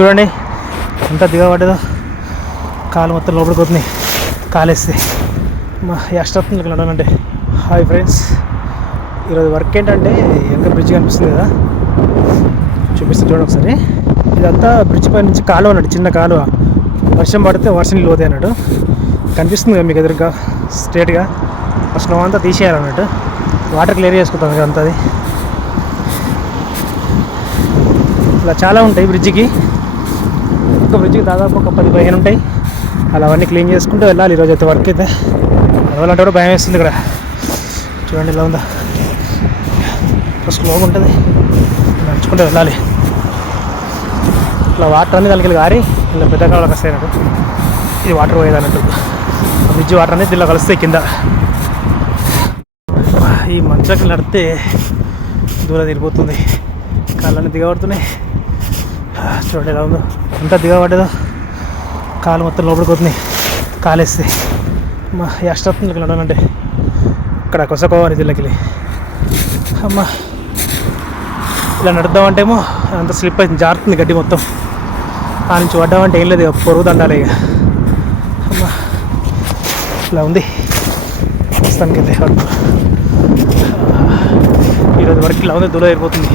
చూడండి ఎంత దిగబడ్డదో, కాలు మొత్తం లోపలికి పోతుంది కాలేస్తే. మా అష్టత్తులకు నడవాలంటే. హాయ్ ఫ్రెండ్స్, ఈరోజు వర్క్ ఏంటంటే ఎంత బ్రిడ్జ్ కనిపిస్తుంది కదా, చూపిస్తే చూడండి ఒకసారి. ఇదంతా బ్రిడ్జ్ పై నుంచి కాలువ అన్నాడు, చిన్న కాలువ. వర్షం పడితే వర్షం నీళ్ళు పోతాయి అన్నాడు. కనిపిస్తుంది కదా మీకు ఎదురుగా స్ట్రేట్గా. ఆ స్నో అంతా తీసేయాలన్నట్టు, వాటర్ క్లియర్ చేసుకుంటాం కదా అంతా. అది ఇలా చాలా ఉంటాయి బ్రిడ్జికి. ఒక బ్రిడ్జికి దాదాపు ఒక 10-15 ఉంటాయి. అలా అవన్నీ క్లీన్ చేసుకుంటూ వెళ్ళాలి ఈరోజు అయితే వర్క్ అయితే. నడవాలంటే కూడా భయం వేస్తుంది ఇక్కడ. చూడండి ఇలా ఉందా, స్లోగా ఉంటుంది, నడుచుకుంటూ వెళ్ళాలి. ఇట్లా వాటర్ అన్నీ దానికి గారి ఇలా పెద్ద కాళ్ళకి వస్తాయి అన్నట్టు. ఇది వాటర్ పోయేది అన్నట్టు, బ్రిడ్జ్ వాటర్ అనేది దీనిలో కలుస్తాయి కింద. ఈ మంచకి నడితే దూరం తిరిగిపోతుంది, కాళ్ళన్నీ దిగబడుతున్నాయి. చూడండి ఎలా ఉందో, ఎంత దిగబడ్డదో, కాలు మొత్తం లోపలికి పోతుంది కాలేస్తే. మా అష్టత్తులకు నడవాలంటే ఇక్కడ కొసకోవాలి జిల్లకి. అమ్మ ఇలా నడుద్దామంటే ఏమో అంత స్లిప్ అవుతుంది, జారుతుంది గడ్డి మొత్తం. ఆ నుంచి పడ్డామంటే ఏం లేదు, పొరుగు దండాలి ఇక. అమ్మ ఇలా ఉంది ప్రస్తుతానికి అయితే వర్క్. ఈరోజు వర్క్ ఇలా ఉంది, దూరం అయిపోతుంది.